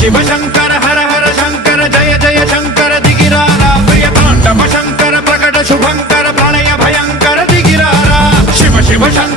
शिव शंकर हर हर शंकर जय जय शंकर दिगिरारा प्रिय तांडव शंकर प्रकट शुभंकर प्रणय भयंकर दिगिरारा शिव शिव शंकर